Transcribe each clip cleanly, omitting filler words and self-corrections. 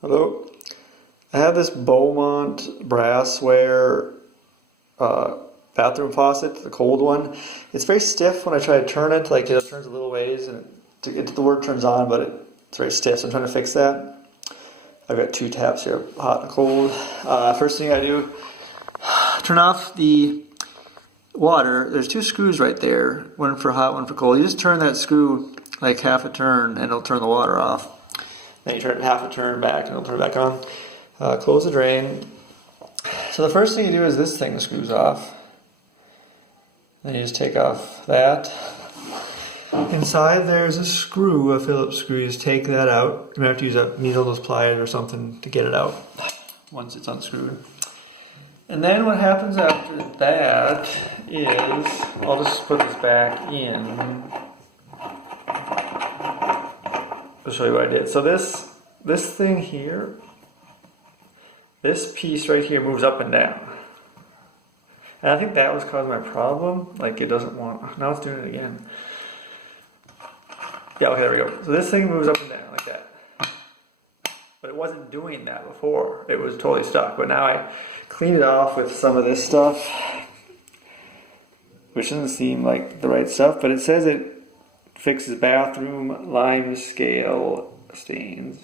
Hello. I have this Beaumont Brassware bathroom faucet, the cold one. It's very stiff when I try to turn it. Like it turns a little ways, and the word turns on, but it's very stiff. So I'm trying to fix that. I've got two taps here, hot and cold. First thing I do, turn off the water. There's two screws right there, one for hot, one for cold. You just turn that screw like half a turn, and it'll turn the water off. Then you turn it half a turn back, and it'll turn it back on. Close the drain. So the first thing you do is this thing screws off. Then you just take off that. Inside there's a screw, a Phillips screw. You just take that out. You might have to use a needle, those pliers or something to get it out once it's unscrewed. And then what happens after that is, I'll just put this back in. I'll show you what I did. So this thing here, this piece right here moves up and down. And I think that was causing my problem. Like it doesn't want, now it's doing it again. Yeah, okay, there we go. So this thing moves up and down like that. But it wasn't doing that before. It was totally stuck. But now I cleaned it off with some of this stuff, which doesn't seem like the right stuff, but it says it fixes bathroom lime scale stains.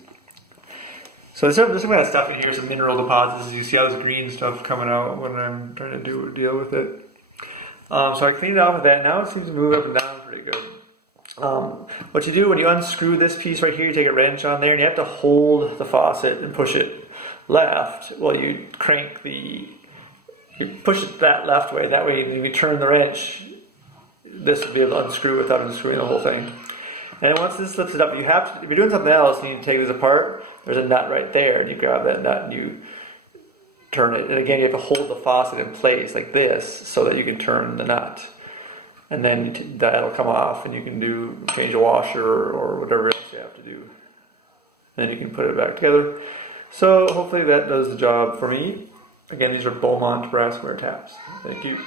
So there's some kind of stuff in here, some mineral deposits. You see all this green stuff coming out when I'm trying to deal with it. So I cleaned it off with that. Now it seems to move up and down pretty good. What you do when you unscrew this piece right here, you take a wrench on there and you have to hold the faucet and push it left while you you push it that left way. That way if you turn the wrench, this will be able to unscrew without unscrewing the whole thing. And then once this lifts it up, you have to, if you're doing something else and you take this apart, there's a nut right there, and you grab that nut and you turn it. And again, you have to hold the faucet in place like this so that you can turn the nut. And then that'll come off, and you can change a washer or whatever else you have to do. Then you can put it back together. So hopefully that does the job for me. Again, these are Beaumont Brassware taps. Thank you.